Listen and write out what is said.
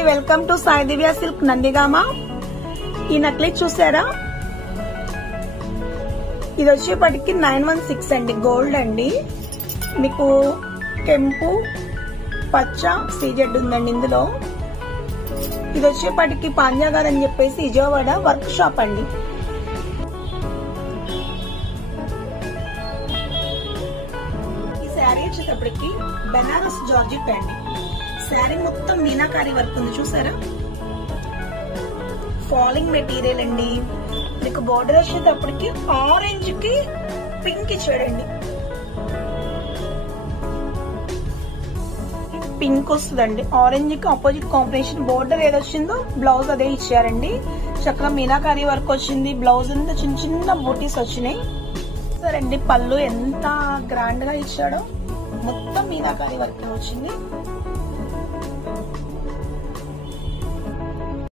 అండి, welcome to Sai Divya silk Nandigama. ఈ necklace చూసారా? ఇది వచ్చేపటికి 916 అండి, గోల్డ్ అండి. మీకు కెంపు పచ్చ సీజెడ్ ఉందండి ఇందులో. ఇది వచ్చేపటికి పాంజాగార్ అని చెప్పేసి విజయవాడ వర్క్ షాప్ అండి. ఈ శారీ వచ్చేటప్పటికి బెనారస్ జార్జెట్ అండి. శారీ మొత్తం మీనాకారి వర్క్ ఉంది చూసారా? ఫాలింగ్ మెటీరియల్ అండి. మీకు బోర్డర్ వచ్చేటప్పటికి ఆరెంజ్ కి పింక్ ఇచ్చాడండి. పింక్ వస్తుందండి, ఆరెంజ్ కి ఆపోజిట్ కాంబినేషన్. బోర్డర్ ఏదొచ్చిందో బ్లౌజ్ అదే ఇచ్చారండి. చక్కగా మీనాకారి వర్క్ వచ్చింది. బ్లౌజ్ అంతా చిన్న చిన్న బూటీస్ వచ్చినాయి. సరే పళ్ళు ఎంత గ్రాండ్ గా ఇచ్చాడో, మొత్తం మీనాకారి వర్క్ వచ్చింది.